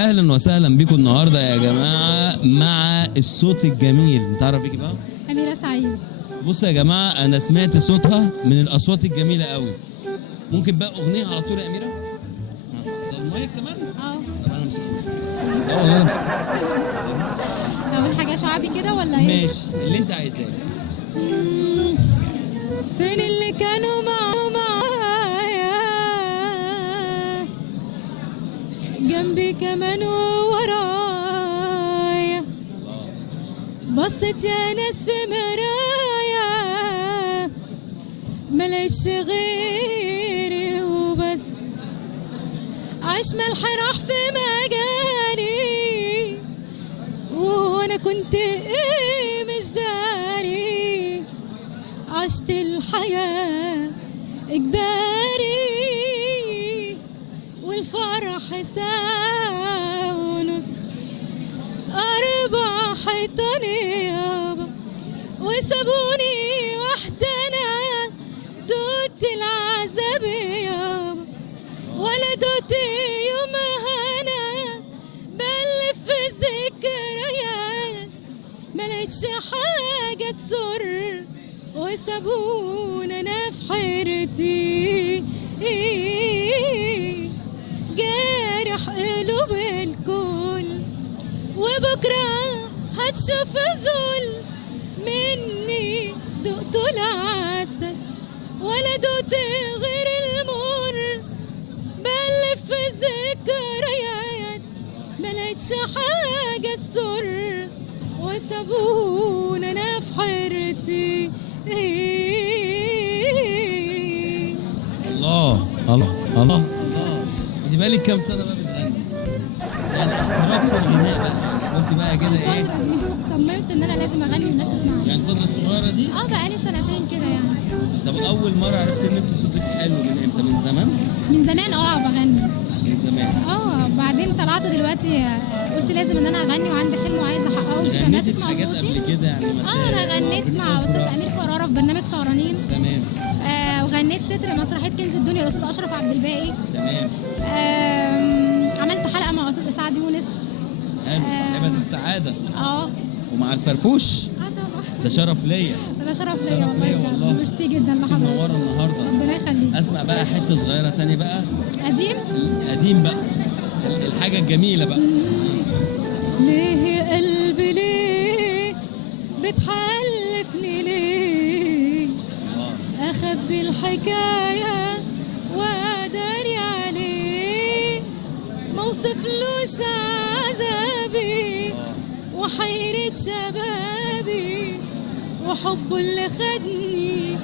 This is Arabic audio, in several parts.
اهلا وسهلا بكم النهارده يا جماعه مع الصوت الجميل. تعرف بيكي بقى؟ أميرة سعيد. بصوا يا جماعه، انا سمعت صوتها من الاصوات الجميله قوي. ممكن بقى اغنيه على طول يا اميره؟ ده المايك كمان؟ طب انا امسك المايك. لا والله امسك. أول حاجة شعبي كده ولا إيه؟ ماشي اللي انت عايزاه. فين اللي كانوا معايا جنبي كمان وورايا، بصيت يا ناس في مرايا ملقتش غيري وبس، عاش ملح راح في مجالي وانا كنت ايه مش داري، عشت الحياة اجباري والفرح ساعة ونص، 4 حيطان يابا وسابوني واحدة انا دوت العذاب يابا، ولا دوت يوم هنا بلف في الذكريات، ملقتش حاجة تسر وسابونا انا في حيرتي، جارح قلوب الكل وبكره هتشوف ذل مني، دقت العسل ولا دقت غير المر، بلف في الذكريات ملقتش حاجه تسر وسابونا انا في حيرتي. الله الله الله الله. انت بقالك كام سنه بقى بتغني؟ يعني احترفت الغناء بقى، قلت بقى كده ايه؟ الفترة دي صممت ان انا لازم اغني والناس تسمعني. يعني الفتره الصغيره دي؟ بقالي سنتين كده يعني. طب اول مره عرفت ان انت صوتك حلو من امتى؟ من زمان؟ من زمان بغني. من زمان. بعدين طلعت دلوقتي قلت لازم ان انا اغني وعندي حلم وعايزه احققه، الناس غنيتي في تسمع حاجات صوتي. قبل كده يعني مثلا؟ انا غنيت مع استاذ امير كرارة في برنامج سهرانين. تمام. وغنيت تتر مسرحيه كنز الدنيا الاستاذ اشرف عبد الباقي. تمام. عملت حلقه مع استاذ اسعاد يونس. حلو، صاحبة السعاده. ومع الفرفوش. طبعا. ده شرف ليا. ده شرف ليا شرف ليا والله. والله. ميرسي جدا لحضرتك. منوره النهارده. ربنا يخليك. اسمع بقى حته صغيره تاني بقى. قديم؟ قديم بقى. الحاجه الجميله بقى. ليه يا قلبي ليه بتحلفني ليه، اخبي الحكايه واداري عليه، موصفلوش عذابي وحيرة شبابي وحبه اللي خدني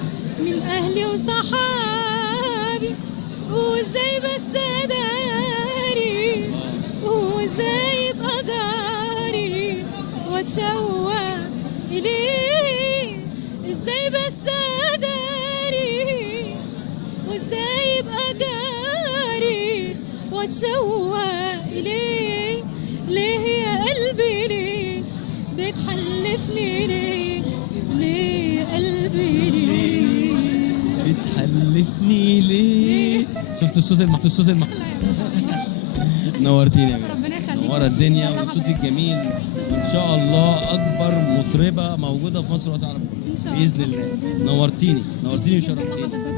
من اهلي وصحابي، وازاي بس اداري وازاي يبقى جاري واتشوق اليه، ازاي بس اداري وازاي يبقى جاري واتشوق اليه، ليه يا قلبي ليه بتحلفني ليه، ليه يا قلبي ليه بتحلفني ليه. شفت الصوت نورتيني يا بيه. ربنا يخليك. نورت الدنيا وصوتك جميل، وان شاء الله اكبر مطربه موجوده في مصر والوطن العربي إن شاء الله. باذن الله. نورتيني وشرفتيني.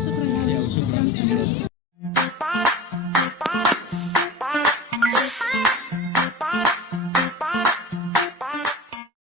شكرا. شكرا.